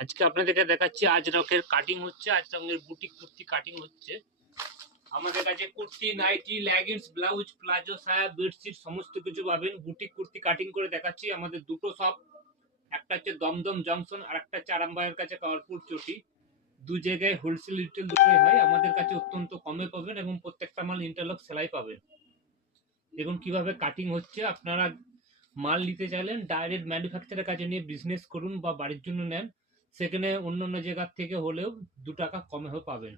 আজকে আপনাদেরকে দেখাচ্ছি আজরকের কাটিং হচ্ছে, আজরকের বুটিক কুর্তি কাটিং হচ্ছে। আমাদের কাছে kurti, nightie, leggings, blouse, palazzo, সায়া, বেডশিট সমস্ত কিছু পাবেন। বুটিক কুর্তি কাটিং করে দেখাচ্ছি। আমাদের দুটো শপ, একটা হচ্ছে দমদম জংশন আর একটা হচ্ছে আরামবাগের কাছে কামারপুর চটি। দু জায়গায় হোলসেল রিটেল দুটোই হয়। আমাদের কাছে অত্যন্ত কমে পাবেন এবং প্রত্যেকটা মাল ইন্টারলক সেলাই পাবেন। দেখুন কিভাবে কাটিং হচ্ছে। আপনারা মাল নিতে চাইলেন ডাইরেক্ট ম্যানুফ্যাকচারের কাছে নিয়ে বিজনেস করুন বা বাড়ির জন্য নেন, সেখানে অন্য অন্য জায়গার থেকে হলেও 2 টাকা কমে পাবেন।